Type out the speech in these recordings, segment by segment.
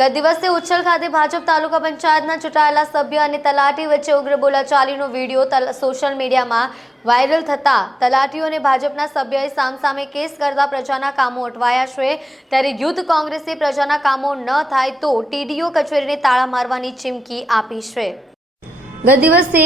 ગત દિવસે ઉચ્છલ ખાતે ભાજપ તાલુકા પંચાયતના ચૂંટાયેલા સભ્ય અને તલાટી વચ્ચે ઉગ્ર બોલાચાલીનો વિડીયો સોશિયલ મીડિયામાં વાયરલ થતા તલાટીઓ અને ભાજપના સભ્યોએ સામસામે કેસ કરતા પ્રજાના કામો અટવાયા છે। ત્યારે યુથ કોંગ્રેસે પ્રજાના કામો ન થાય તો ટીડીઓ કચેરીને તાળા મારવાની ચીમકી આપી છે। ગત દિવસે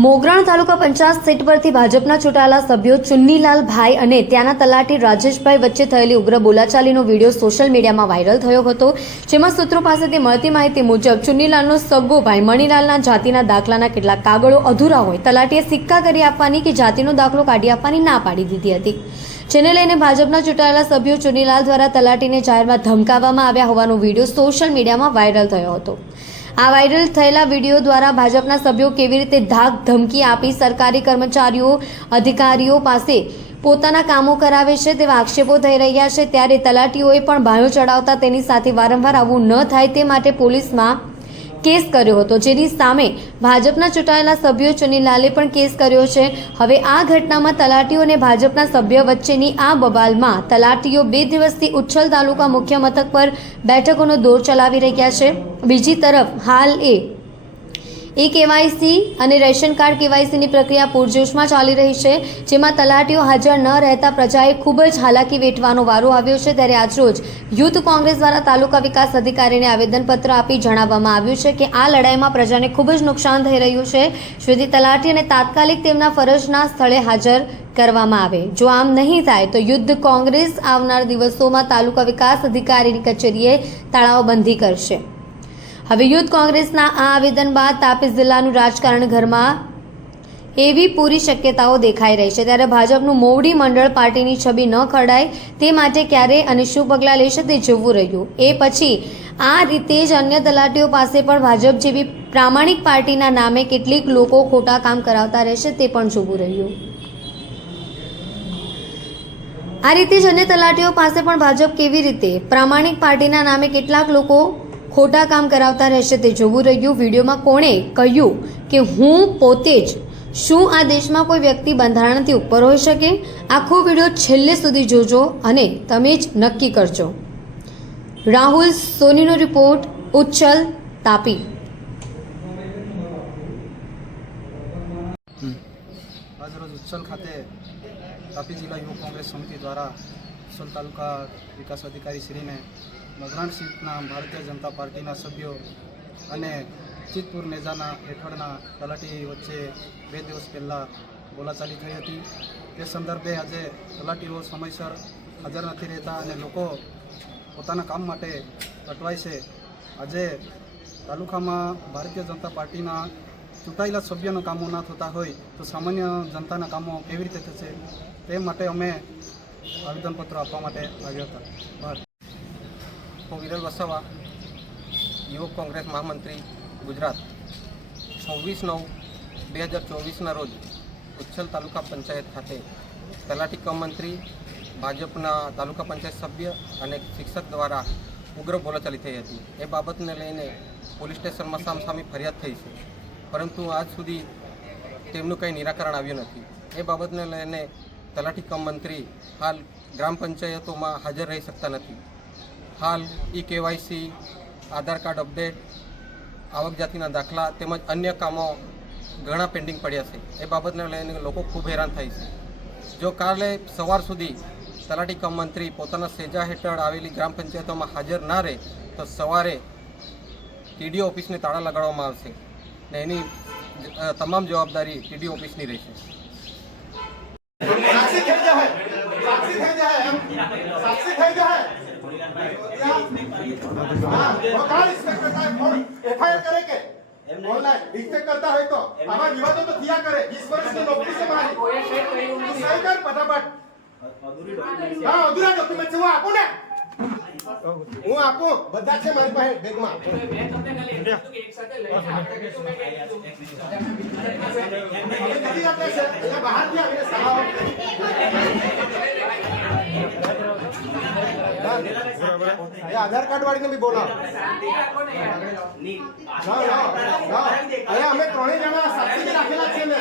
મોગરાણ તાલુકા પંચાયત સીટ પરથી ભાજપના ચૂંટાયેલા સભ્યો ચુન્નીલાલ ભાઈ અને ત્યાંના તલાટી રાજેશભાઈ વચ્ચે થયેલી ઉગ્ર બોલાચાલીનો વિડીયો સોશિયલ મીડિયામાં વાયરલ થયો હતો, જેમાં સૂત્રો પાસેથી મળતી માહિતી મુજબ ચુન્નીલાલનો સગો ભાઈ મણીલાલના જાતિના દાખલાના કેટલાક કાગળો અધૂરા હોય તલાટીએ સિક્કા કરી આપવાની કે જાતિનો દાખલો કાઢી આપવાની ના પાડી દીધી હતી, જેને લઈને ભાજપના ચૂંટાયેલા સભ્યો ચુન્નીલાલ દ્વારા તલાટીને જાહેરમાં ધમકાવવામાં આવ્યા હોવાનો વિડીયો સોશિયલ મીડિયામાં વાયરલ થયો હતો। આ વાયરલ થયેલા વિડીયો દ્વારા ભાજપના સભ્યો કેવી રીતે ધાક ધમકી આપી સરકારી કર્મચારીઓ અધિકારીઓ પાસે પોતાના કામો કરાવે છે તેવા આક્ષેપો થઈ રહ્યા છે। ત્યારે તલાટીઓએ પણ બાયો ચડાવતા તેની સાથે વારંવાર આવું ન થાય તે માટે પોલીસમાં કેસ કર્યો હતો, જેની સામે ભાજપના ચૂંટાયેલા સભ્યો ચુન્નીલાલે પણ કેસ કર્યો છે। હવે આ ઘટનામાં તલાટીઓ અને ભાજપના સભ્ય વચ્ચેની આ બબાલમાં તલાટીઓ 2 દિવસથી ઉચ્છલ તાલુકા મુખ્ય મથક પર બેઠકોનો દોર ચલાવી રહ્યા છે। બીજી તરફ હાલ કેવાયસી અને રેશન કાર્ડ કેવાયસીની પ્રક્રિયા પૂરજોશમાં ચાલી રહી છે, જેમાં તલાટીઓ હાજર ન રહેતા પ્રજાએ ખૂબ જ હાલાકી વેઠવાનો વારો આવ્યો છે। ત્યારે આજરોજ યુથ કોંગ્રેસ દ્વારા તાલુકા વિકાસ અધિકારીને આવેદનપત્ર આપી જણાવવામાં આવ્યું છે કે આ લડાઈમાં પ્રજાને ખૂબ જ નુકસાન થઈ રહ્યું છે, જેથી તલાટીને તાત્કાલિક તેમના ફરજના સ્થળે હાજર કરવામાં આવે। જો આમ નહીં થાય તો યુદ્ધ કોંગ્રેસ આવનાર દિવસોમાં તાલુકા વિકાસ અધિકારીની કચેરીએ તાળાબંધી કરશે। હવે યુથ કોંગ્રેસના આ આવેદન બાદ તાપી જિલ્લાનું રાજકારણ ઘરમાં એવી પૂરી શક્યતાઓ દેખાઈ રહી છે। ત્યારે ભાજપનું મોવડી મંડળ પાર્ટીની છબી ન ખરડાય તે માટે ક્યારે અને શું પગલાં લેશે તે જોવું રહ્યું। એ પછી આ રીતે જ અન્ય તલાટીઓ પાસે પણ ભાજપ જેવી પ્રામાણિક પાર્ટીના નામે કેટલીક લોકો ખોટા કામ કરાવતા રહેશે તે પણ જોવું રહ્યું। આ રીતે જ અન્ય તલાટીઓ પાસે પણ ભાજપ કેવી રીતે પ્રામાણિક પાર્ટીના નામે કેટલાક લોકો ખોટા કામ કરાવતા રહેશે તે જોવું રહ્યું। વિડીયોમાં કોણે કહ્યું કે હું પોતે જ શું આ દેશમાં કોઈ વ્યક્તિ બંધારણથી ઉપર હોઈ શકે? આખો વિડીયો છેલ્લે સુધી જોજો અને તમે જ નક્કી કરજો। રાહુલ સોનીનો રિપોર્ટ, ઉચ્છલ, તાપી। આજરોજ ઉચ્છલ ખાતે તાપી જિલ્લા યુવક કોંગ્રેસ સમિતિ દ્વારા ઉચ્છલ તાલુકા વિકાસ અધિકારી શ્રીને મોગરાણ સીટના ભારતીય જનતા પાર્ટીના સભ્યો અને ચિતપુર નેજાના હેઠળના તલાટી વચ્ચે 2 દિવસ પહેલાં બોલાચાલી થઈ હતી। તે સંદર્ભે આજે તલાટીઓ સમયસર હાજર નથી રહેતા અને લોકો પોતાના કામ માટે અટવાય છે। આજે તાલુકામાં ભારતીય જનતા પાર્ટીના ચૂંટાયેલા સભ્યોના કામો ના થતા હોય તો સામાન્ય જનતાના કામો કેવી રીતે થશે તે માટે અમે આવેદનપત્ર આપવા માટે આવ્યા હતા। હું વિરલ વસાવા, યુવક કોંગ્રેસ મહામંત્રી ગુજરાત। 26/9/2024ના રોજ ઉચ્છલ તાલુકા પંચાયત ખાતે તલાટી કમ મંત્રી, ભાજપના તાલુકા પંચાયત સભ્ય અને શિક્ષક દ્વારા ઉગ્ર બોલાચાલી થઈ હતી। એ બાબતને લઈને પોલીસ સ્ટેશનમાં સામસામી ફરિયાદ થઈ છે, પરંતુ આજ સુધી તેમનું કંઈ નિરાકરણ આવ્યું નથી। એ બાબતને લઈને તલાટી કમ મંત્રી હાલ ગ્રામ પંચાયતોમાં હાજર રહી શકતા નથી। હાલ કેવાયસી, આધાર કાર્ડ અપડેટ, આવક જાતિના દાખલા તેમજ અન્ય કામો ઘણા પેન્ડિંગ પડ્યા છે। એ બાબતને લઈને લોકો ખૂબ હેરાન થાય છે। જો કાલે સવાર સુધી તલાટી કમ મંત્રી પોતાના સેજા હેઠળ આવેલી ગ્રામ પંચાયતોમાં હાજર ના રહે તો સવારે ટીડીઓ ઓફિસને તાળા લગાડવામાં આવશે ને એની તમામ જવાબદારી ટીડીઓ ઓફિસની રહેશે। एफआईआर करे के ऑनलाइन रिजेक्ट करता है तो हमारा विवाद तो किया करे 20 वर्ष की नौकरी से मारी सही कर फटाफट हां अधूरा डॉक्यूमेंट से वो आपो ने હું આપો બધા છે મારી પાસે બેગમાં મેં તમને ખાલી એટલું કે એક સાથે લઈ જા આપણે કે તો મેં કીધી આપણે છે અહીંયા બહાર થી આવીને સલાહ आधार कार्ड वाली ने भी बोला अरे हमें 3 जना साक्षी राखेला छे ने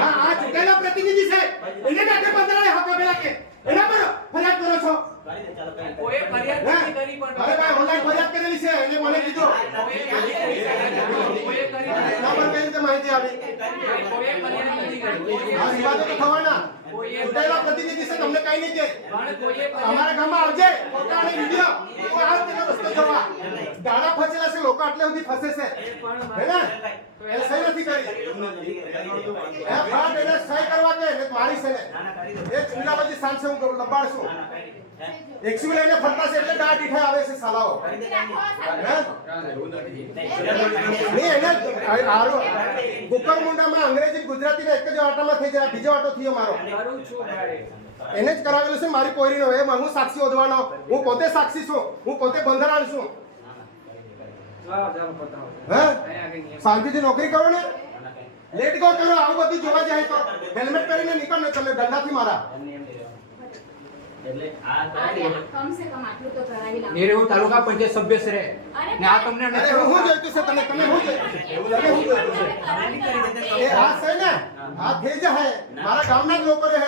हां आ चुकेला प्रतिनिधि છે એને માટે 15 હક આપેલા કે એના પર ફરિયાદ કરો છો કોઈ ફરિયાદ આ વિવાદો તો થવાના. ચૂંટાયેલા પ્રતિનિધિ છે, તમને કઈ નહીં કે અમારા ગામમાં આવજે પોતાની વિડિયો હું આ તેનો રસ્તો જોવા દાડા ફસેલા છે, લોકો આટલે સુધી ફસે છે હે ને એ સહી નથી કરી એ ફાટ એને સહી કરવા કે ને મારી છે ને એ ચૂલા પછી સાંજે હું કરું લબાડશું એક્સયુ લઈને ફરતા છે એટલે દાઢ ઈઠે આવે છે સાલાઓ હે નહીં એને આરો કુકર મુંડામાં અંગ્રેજી ગુજરાતી ને એક જ આટામાં થઈ જાય, બીજો આટો થયો મારો એને જ કરાવેલું છે મારી પોરીનો. એ હું સાક્ષી ઓદવાનો, હું પોતે સાક્ષી છું, હું પોતે બંધારણ છું. હે શાંતિથી નોકરી કરો ને, લેટ ગો કરો. આવું બધું જોવા જાય તો હેલ્મેટ પહેરીને નીકળ ને તમે દંડાથી મારા મેરે હું તાલુકા પંચાયત સભ્ય છે રે ને આ તમને અરે હું જોઈતું છે તમે હું જોઈતું છે એ આ છે ને આ થઈ જાય મારા ગામના જ લોકો રહે.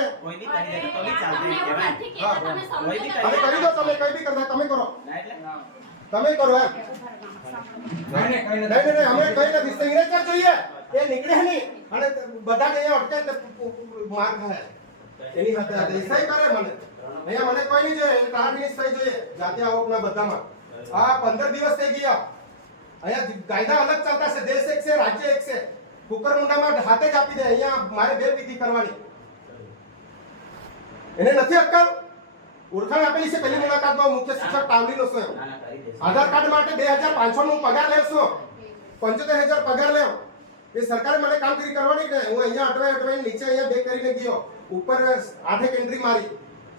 અરે કરી દો તમે, કઈ બી કરતા તમે કરો, તમે કરો એમ નહીં અમે કઈ નથી સિગ્નેચર જોઈએ એ નીકળે નહીં અને બધા અહીંયા અટકે માર ખાય એની સાથે સહી કરે મને અહીંયા મને કોઈ નહીં જોઈએ તારીની સહી જોઈએ જાતિ આવકના બધામાં. આ 15 દિવસ થઈ ગયા અહીંયા કાયદા અલગ ચાલતા છે, દેશ એક છે રાજ્ય એક છે. કુકર મુંડામાં હાથે જ આપી દે, અહીંયા મારે બે વિધિ કરવાની એને નથી અક્કલ. ઓળખાણ આપેલી છે પહેલી મુલાકાતમાં મુખ્ય શિક્ષક તાવલીનો છું. આધાર કાર્ડ માટે 2500 નું પગાર લેવ છું, 75000 પગાર લેવ. એ સરકારે મને કામગીરી કરવાની ને હું અહીંયા અટવાઈ નીચે અહીંયા બે કરીને ગયો, ઉપર 8 એન્ટ્રી મારી.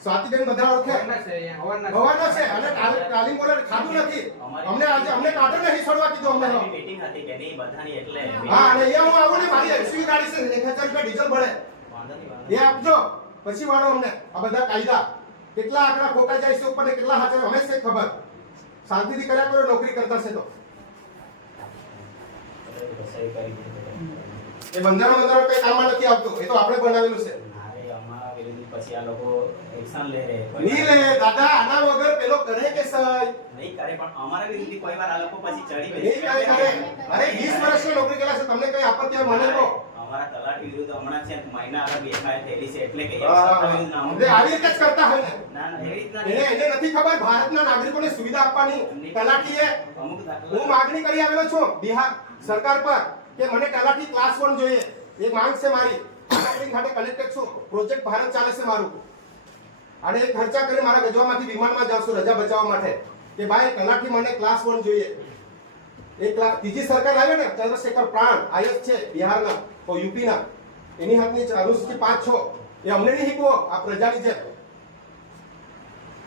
સ્વાતિબેન બધા ઓળખે હવાના છે અને તાલીમ બોલે ખાધું નથી અમને આજે અમને કાઢો નહીં છોડવા કીધું અમને મીટિંગ હતી કે નહીં બધાની એટલે હા અને અહીંયા હું આવું ને મારી એક્સયુ ગાડી છે 1000 રૂપિયા ડીઝલ ભરે એ આપજો પછી વાળો અમને આ બધા કાયદા કેટલા આંકડા ખોટા જાય છે ઉપર ને કેટલા હાચે અમે છે ખબર. શાંતિથી કર્યા કરો, નોકરી કરતા છે તો એ બંધારણ કઈ કામમાં નથી આવતું, એ તો આપણે બનાવેલું છે. પછી આ લોકો એક્શન લે રે નહીં લે દાદા, આના વગર પેલો કરે કે સહી નહીં કરે પણ અમારા વિરુદ્ધ કોઈ વાર આ લોકો પછી ચડી નહીં કરે કરે. અરે 20 વર્ષની નોકરી કર્યા છે, તમને કઈ આપત્તિ આવે મને કહો. અમારા તલાટી વિરુદ્ધ હમણાં છે મહિના આગળ બેફાય થયેલી છે એટલે કે એટલે આવી રીતે જ કરતા હોય ને. ના ના એવી રીતના એને નથી ખબર ભારતના નાગરિકોને સુવિધા આપવાની. તલાટીએ અમુક હું માંગણી કરી આવેલો છું બિહાર સરકાર પર કે મને તલાટી ક્લાસ 1 જોઈએ. એ માંગ છે મારી. ખાતે કલેક્ટર છું, પ્રોજેક્ટ ભારત ચાલે છે મારું અને એ ખર્ચા કરી મારા ગજવામાંથી વિમાનમાં જાઉં છું રજા બચાવવા માટે કે ભાઈ તલાટી મને ક્લાસ 1 જોઈએ. એક ત્રીજી સરકાર આવ્યો ને ચંદ્રશેખર પ્રાણ આયસ છે બિહારના તો યુપીના, એની હાથની અનુસૂચિ 5-6 એ અમને નહીં શીખવો આ પ્રજાની જેમ.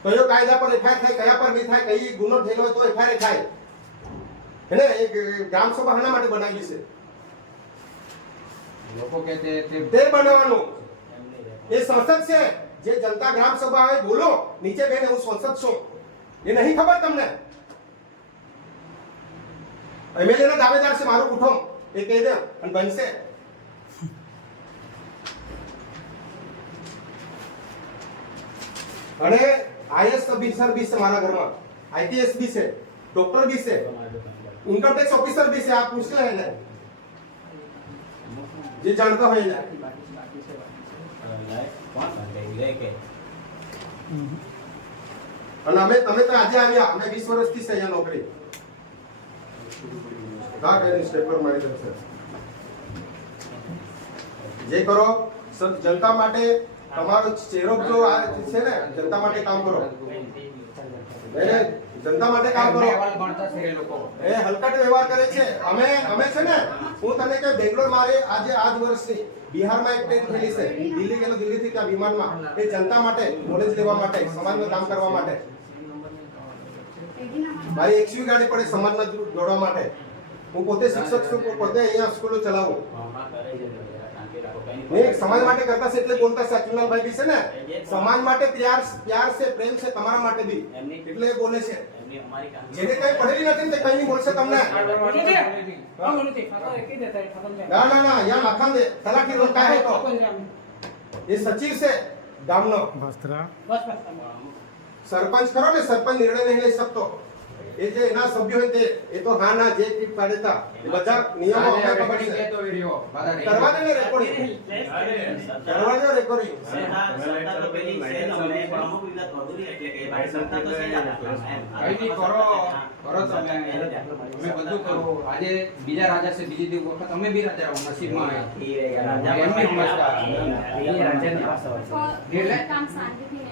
કયો કાયદા પર એફઆઈઆર થાય, કયા પર નહીં થાય, કઈ ગુનો થયેલો હોય તો એફઆઈઆર થાય એને એ ગ્રામ સભા હના માટે બનાવેલી છે. લોકો કે તે તે બનાવવાનું એ સંસદ છે જે જનતા ગ્રામ સભા હોય બોલો નીચે બેને હું સંસદ છું એ નહીં ખબર તમને. એમએલએ નો દાવેદાર છે મારું કુટુંબ એ કહી દે અને બનશે. અને આઈએસ ઓફિસર બી છે મારા ઘરમાં, આઈપીએસ બી છે, ડોક્ટર બી છે, ઇન્કમ ટેક્સ ઓફિસર બી છે. આ પૂછ લે એને જે જાણતા હોય એને. કોણ લે કે અને અમે તમે તો આજે આવ્યા, અમે 20 વર્ષથી છે અહીંયા નોકરી. કા કરીને સ્ટેપર મારી દે છે. જે કરો જનતા માટે તમારો ચહેરો જો આ છે ને જનતા માટે કામ કરો. જનતા માટે કામ કરો. ભણતા છે એ લોકો એ હલકટ વ્યવહાર કરે છે. અમે છે ને હું તને કે બેંગ્લોર મારે આજે આજ વર્ષની બિહારમાં એક ટ્રેન થયેલી છે, દિલ્હી ગયેલો, દિલ્હીથી ત્યાં વિમાનમાં એ જનતા માટે નોલેજ લેવા માટે, સમાજનું કામ કરવા માટે. મારી એક્સયુ ગાડી પડે સમાજના જોડવા માટે. હું પોતે શિક્ષક છું, પોતે અહીંયા સ્કૂલો ચલાવું. નહીં સમાજ માટે કરતા છે એટલે બોલતા છે. ચુનાલભાઈ બી છે ને સમાજ માટે પ્યાર છે, પ્રેમ છે તમારા માટે બી એટલે એ બોલે છે. એમની અમારી કામ જેને કઈ પડેલી નથી ને તે કઈ નહીં બોલશે તમને. ના ના ના યા નાખાન દે તલાટી રોડ કાય તો એ સચિવ છે ગામનો સરપંચ ખરો ને, સરપંચ નિર્ણય નહીં લઈ શકતો. એ જે એના સભ્યો હોય તે એ તો હા ના જે ટીપ પાડે તા એ બધા નિયમો અમને ખબર છે. કરવા દે ને રેકોર્ડિંગ કરવા દે રેકોર્ડિંગ. અમુક વિગત અધૂરી એટલે કે ભાઈ સત્તા તો છે જ આપણા એમ. કઈ નહીં કરો તમે બધું કરો. આજે બીજા રાજા છે, બીજી વખત અમે બી રાજા આવો નસીબમાં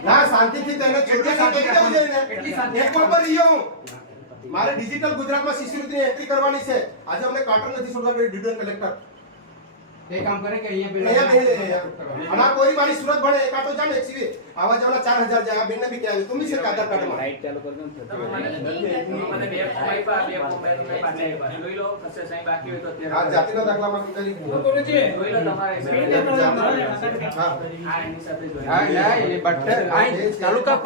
ના શાંતિથી તેને છોડીને કહી દેવું જોઈએ ને. એક પર રહ્યો મારે ડિજિટલ ગુજરાતમાં શિષ્યવૃત્તિની એન્ટ્રી કરવાની છે. આજે અમને કાર્ટન નથી છોડવા પડ્યું ડિવિઝન કલેક્ટર. એ કામ કરે કે અહીંયા અહીંયા બેહી રહે અને આ કોઈ મારી સુરત ભણે એકા તો જાણે એક્સીવી આવા જવાના 4000 જાય આ બેનને બી કે આવી તું બી છે કે આધાર કાર્ડમાં મને બે ફોર્મ આપ્યા, બે ફોર્મ ભર્યું, પાછા જોઈ લો કશે સાઈન બાકી હોય તો આ અત્યારે જાતિના દાખલામાં કરી જોઈ લો તમારે હા આ એની સાથે જોઈ લો. હા એ તાલુકા